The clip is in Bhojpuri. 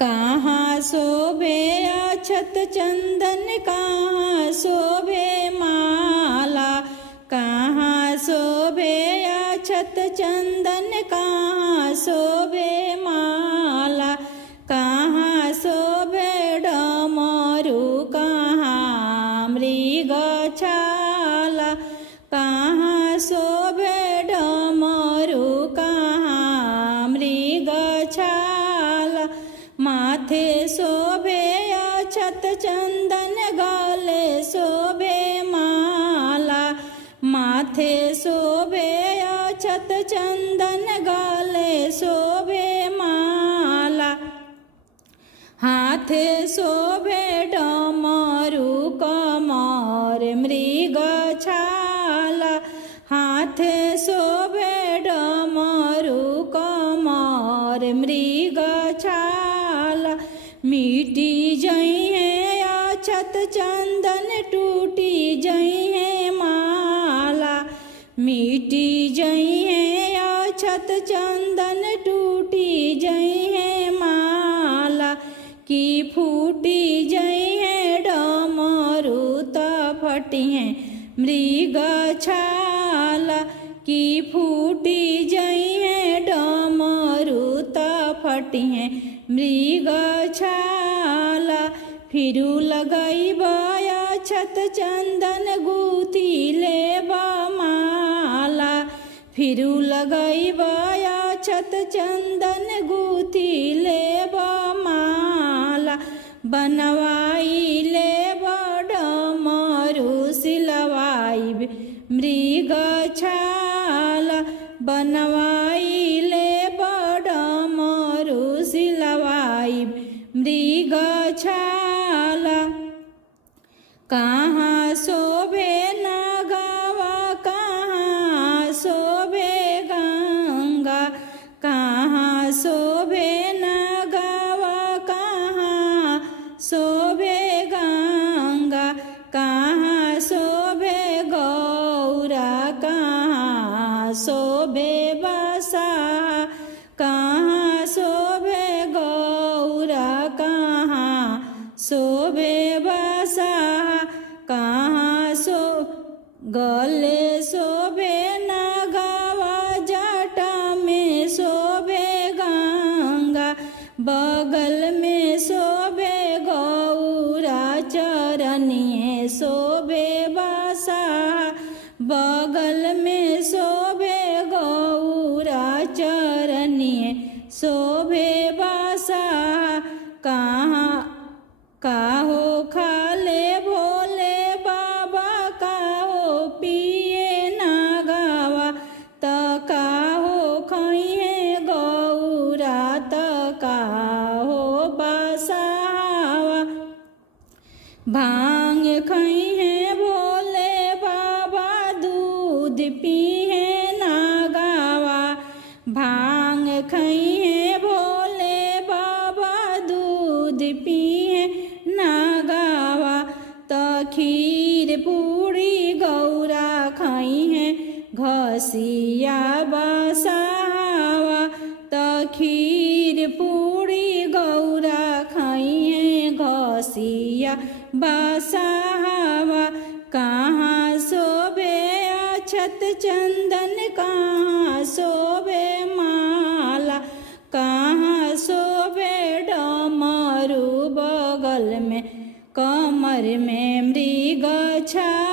कहाँ शोभे अक्षत चंदन, कहाँ शोभे माला। कहाँ शोभे अक्षत चंदन, कहाँ शोभे माला। कहाँ शोभे डमरू, कहाँ मृगछाला। कहाँ शोभे डमरू, कहाँ मृगछाला। माथे शोभे अक्षत चंदन, गले शोभे माला। माथे शोभे अक्षत चंदन, गले शोभे माला। हाथे शोभे डमरू, कमर मृगछाला। हाथे शोभे डमरू, कमर मृगछाला। मिटी जइहे अक्षत चंदन, टूटी जइहे माला। मिटी जइहे अक्षत चंदन, टूटी जइहे माला। की फूटी जइहे डमरू, त फटिहे मृगछाला। की फूटी जइहे डमरू, त फटिहे मृगछाला। फिरू लगइब अक्षत चंदन, गुथी लेब माला। फिरू लगइब अक्षत चंदन, गुथी लेब माला। बनवाई लेब डमरू, सिलवाइब मृगछाला। बनवाई लेब डमरू, सिलवाइब मृगछाला। कहाँ शोभे नागवा, कहाँ शोभे गंगा। कहाँ शोभे नागवा, कहाँ शोभे गंगा। कहाँ शोभे गौरा, कहाँ शोभे बसा। कहाँ शोभे गौरा, कहाँ शोभे बसा। कहाँ गले शोभे नागवा, जटा में शोभे गंगा। बगल में शोभे गौरा, चरनिए शोभे बसा। बगल में शोभे गौरा, चरनिए शोभे बसा। कहाँ काहो खाले भोले बाबा, काहो पिए नागवा। त काहो खइहे गौरा, त काहो बसावा। भांग खइहे भोले बाबा, दूध पीहे नागवा। भांग खइहे भोले बाबा, दूध पीहे नागवा। त खीर पूरी गौरा खइहे, घसिया बसावा। त खीर पूरी गौरा खइहे, घसिया बसावा। कहाँ शोभे अक्षत चंदन, कहाँ शोभे माला। कहाँ शोभे डमरू, बगल में कमर में मृगछाला।